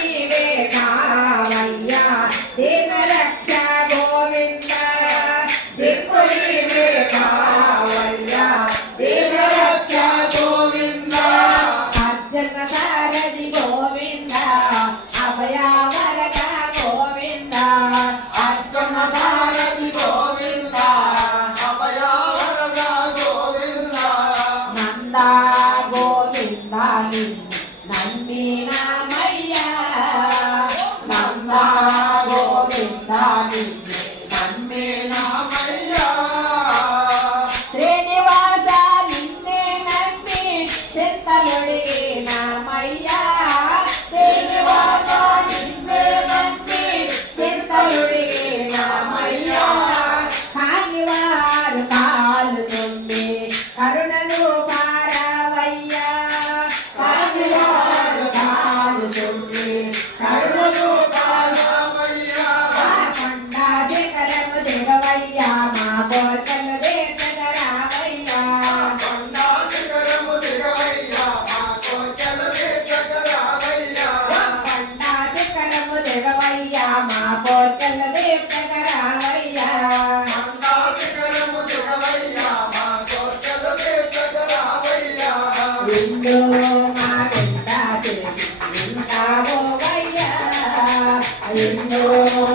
నీవే కావయ్యా దీన రక్ష గోవింద దిక్కు నీవే కావయ్యా దీన రక్ష గోవింద అర్జున సారథి గోవింద అభయావరద గోవింద అర్జున సారథి గోవింద అభయావరద గోవింద నందా గోవింద నమ్మినామయ్యా నందా గోవింద నమ్మినామయ్యా శ్రీనివాస నిన్నే నమ్మి చింతలుడిగినామయ్యా శ్రీనివాస నిన్నే నమ్మి చింతలుడిగినామయ్యా కానివారు కాలు తొమ్మి కరుణలు పారవయ్యా కానివారు కాలు తొమ్మి కరుణలు పారవయ్యా కొండా దిగరము దిగవయ్యా మా కోటలు వేటగరావయ్యా కొండా దిగరము దిగవయ్యా మా కోటలు వేటగరావయ్యా కొండా దిగరము దిగవయ్యా మా కోటలు వేటగరావయ్యా కొండా దిగరము దిగవయ్యా మా కోటలు వేటగరావయ్యా ఇందు మా కొండా వింటావోవయ్యా ఇందు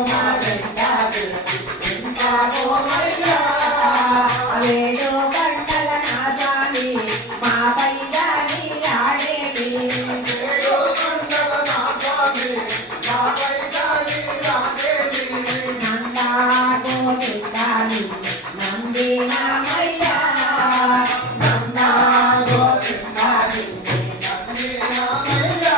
మా కొండా వింటావోవయ్యా అవేడు గంటల నా స్వామి మా పైగాని ఆడేది ఏడు గంటల నా స్వామి మా పైగాని ఆడేది నందా గోవిందాని నందినామయ్యా నందా గోవిందాని నందినామయ్యా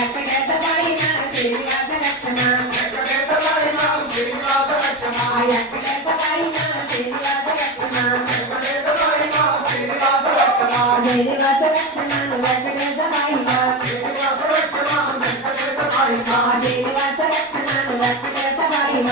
ఎక్కడెక్కడైన శ్రీనివాస రక్షణ ఎక్కడెక్కడైన శ్రీనివాస రక్షణ ఎక్కడెక్కడైన శ్రీనివాస రక్షణ ఎక్కడెక్కడైన శ్రీనివాస రక్షణ శ్రీనివాస రక్షణ ఎక్కడెక్కడైన శ్రీనివాస రక్షణ ఎక్కడెక్కడైన శ్రీనివాస రక్షణ ఎక్కడెక్కడైన